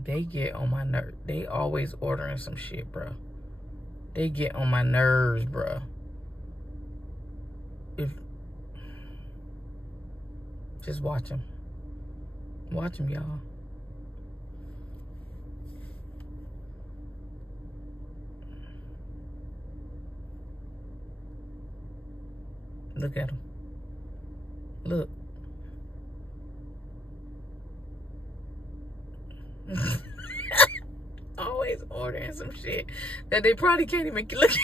They get on my nerves. They always ordering some shit, bro. They get on my nerves, bro. Just watch them. Watch them, y'all. Look at them. Look. Always ordering some shit that they probably can't even look at.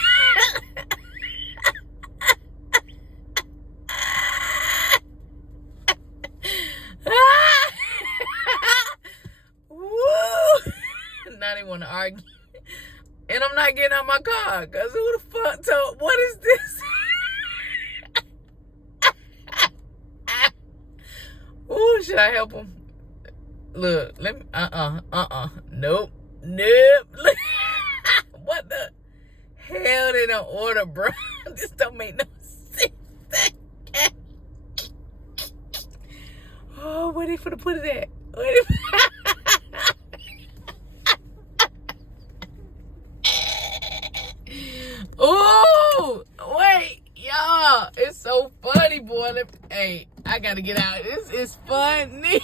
Woo! Now they want to argue. And I'm not getting out my car because who the fuck told? What is this? Ooh, should I help him? Look, let me, nope. Look, what the hell they don't order, bro? This don't make no sense. Oh, where they finna put it at? Oh, wait, y'all, it's so funny, boy. Hey, I gotta get out. This is funny.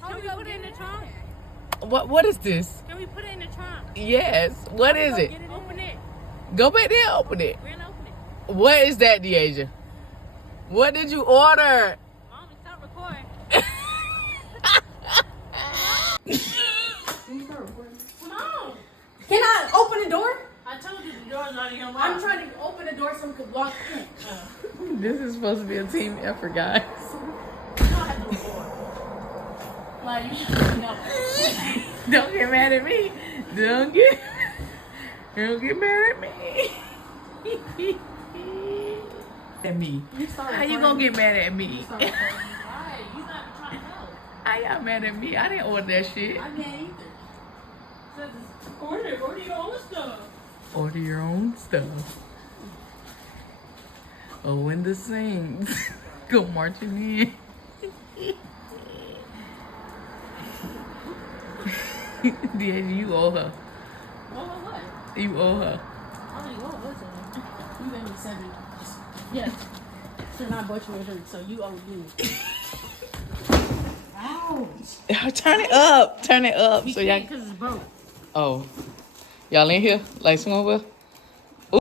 Can we put it in the trunk? What is this? Can we put it in the trunk? Yes. What is it? Open it. Go back there, open it. We're gonna open it. What is that, Deasia? What did you order? Mom, stop recording. Come on. Can I open the door? I told you the door's already unlocked. I'm trying to open the door so we could block it. This is supposed to be a team effort, guys. You don't have no door. Like, you should know. Don't get mad at me. Don't get mad at me. At me. How you gonna get mad at me? Why? You not trying to help. How y'all mad at me? I didn't order that shit. I can't either. Says order your own stuff. Order your own stuff. Oh, and the sings. Go marching in. Deasia, you owe her. Well, what? You owe her. I don't even know what's on. You gave me $7. Yes. So not bought you a drink, so you owe me. Ouch. Turn it up. Turn it up. You So y'all. can't because it's broke. Oh. Y'all in here? Like small?